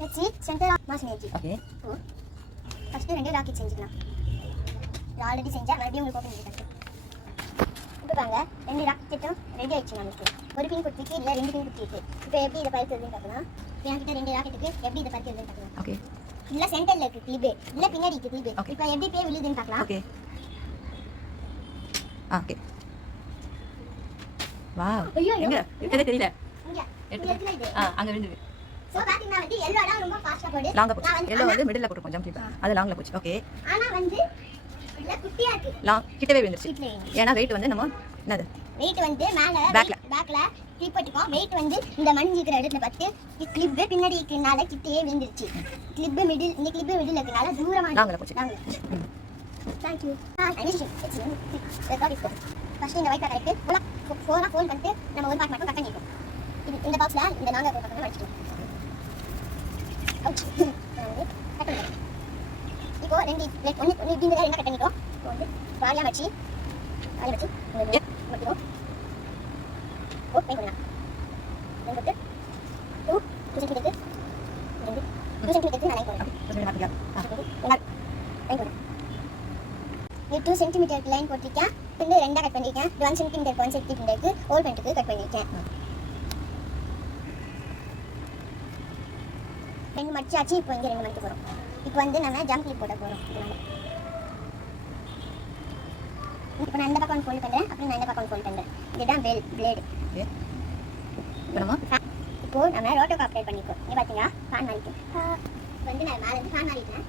வச்சு சென்டர் மாஷின் வச்சு okay first 2 rocket செஞ்சுக்கலாம். இது ஆல்ரெடி செஞ்சேன், மறுபடியும் உங்களுக்கு ஓப்பன் பண்ணி இப்போ பாருங்க 2 ராக்கெட்டும் ரெடி ஆயிடுச்சு. நமக்கு ஒரு பின் குட்டிக்கு இல்லை 2 பின் குட்டி இருக்குது. இப்போ எப்படி இதை பறிக்கிறதுன்னு பார்க்கலாம். என்கிட்ட 2 ராக்கெட்டுக்கு எப்படி இதை பறிக்கிறதுன்னு பார்க்கலாம். ஓகே இல்லை சென்டரில் இருக்குது கிளிப்பு, இல்லை பின்னாடி இருக்குது கிளிப்பு. இப்போ எப்படி போய் விழுதுன்னு பார்க்கலாம். ஓகே ஓகே வாவ் எங்க இருக்கதே தெரியல. இங்க எடுத்து இது அங்க விழுந்து. சோ பாத்தீங்கன்னா வந்து எல்லோ தான் ரொம்ப ஃபாஸ்டா போடு. லாங்கா போச்சு. எல்லோ வந்து மிடில்ல போட்டு கொஞ்சம் கிளிப். அது லாங்ல போச்சு. ஓகே ஆனா வந்து இல்ல குட்டியா இருக்கு. லாங் கிட்டவே விழுந்துருச்சு. ஏனா வெயிட் வந்து நம்ம என்னது வெயிட் வந்து மேல பேக்ல கிளிப் போட்டுக்கோ. வெயிட் வந்து இந்த மண் இருக்கிற இடத்துல பட்டு கிளிப் பின்னாடி இருக்கனால கிட்டே விழுந்துருச்சு. கிளிப் மிடில் இந்த கிளிப் மிடில் இருக்கனால தூரமா லாங்ல போச்சு. Thank you. ஃபர்ஸ்ட் இந்த ஒயிட் கரெக்ட் ஃபோன் பண்ணிட்டு நம்ம ஒரு பார்ட் மட்டும் கட் பண்ணிட்டோம். இது இந்த பாக்ஸ்ல இந்த நாங்க போட்டு பண்ணி வச்சிட்டோம். இப்போ 2 பிளேட் ஒன்னு இப்படி இந்த கட் பண்ணிட்டோம். இப்போ வந்து வாரியா வச்சு மட்டும் ஓ பெயிண்ட் பண்ணலாம். வந்து 2 சென்டிமீட்டர் 2 சென்டிமீட்டர் நான் போடுறேன். ये 2 सेंटीमीटर लाइन போட்டிருக்கேன். இந்த ரெண்டா கட் பண்ணிருக்கேன். 1 சென்டிமீட்டர் 1 சென்டிமீட்டருக்கு ஹோல் பண்ணிட்டு கட் பண்ணிருக்கேன். ரெண்டு மடிச்சாச்சு. இப்போ இங்க ரெண்டு மடிக்க போறோம். இப்போ வந்து நம்ம ஜம்ப் கிளிப் போட போறோம். இப்போ நான் இந்த பக்கம் ஃபோல்ட் பண்றேன், அப்புறம் நான் இந்த பக்கம் ஃபோல்ட் பண்றேன். இதுதான் பிளேட். ஓகே இப்போ நம்ம ரோட்டோக்கு அப்ளை பண்ணிக்கோ. நீ பாத்தீங்க ஃபேன் மாறிட்டேன். வந்து நான் மேல இருந்து ஃபேன் மாறிட்டேன்.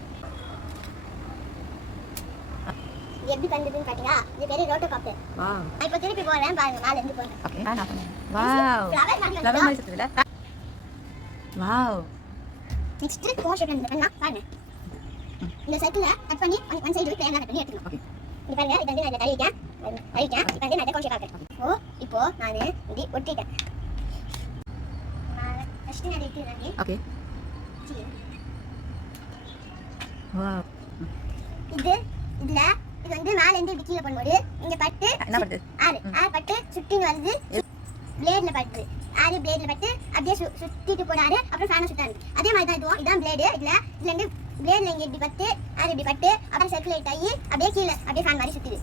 எப்படி பண்றதுன்னு பாத்தீங்களா? இது பேரு ரோட்டோகாப்டர். வாவ். இப்போ திருப்பி போறேன் பாருங்க மேல இருந்து போறேன். ஓகே நான் பண்ணேன். வாவ். ஃப்ளவர் மாதிரி சுத்துதுல. வாவ். நெக்ஸ்ட் கோஷ் பண்ணா பாருங்க. இந்த சைக்கிள கட் பண்ணி ஒன் சைடு பிளேனா கட் பண்ணி எடுத்துக்கணும். ஓகே. இது பாருங்க இது வந்து நான் இத கழிக்கேன். இப்போ வந்து நான் கோஷ் காட்டுறேன். இப்போ நான் இப்படி ஒட்டிட்டேன். ஃபர்ஸ்ட் நான் எடுத்துறேன். ஓகே. வாவ். இதுல இது வந்து மேல இருந்து இப்படி கீழ பண்ணும்போது இங்க பட்டு என்ன பட்டு ஆறு பட்டு சுத்தின்னு வருது. பிளேட்ல பட்டு பிளேட்ல பட்டு அப்படியே சுத்திட்டு போறாரு. அப்புறம் ஃபேனை சுத்தாரு. அதே மாதிரி தான் இதுவும். இதான் பிளேடு. இதுல இருந்து பிளேட்ல இங்க இப்படி பட்டு இப்படி பட்டு அப்புறம் சர்க்குலேட் ஆகி அப்படியே கீழே அப்படியே ஃபேன் மாதிரி சுத்துது.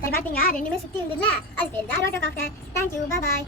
சரி பாத்தீங்க ரெண்டுமே சுத்தி இருந்ததுல அது பேர் தான் ரோட்டோகாப்டர். தேங்க்யூ. பாய்.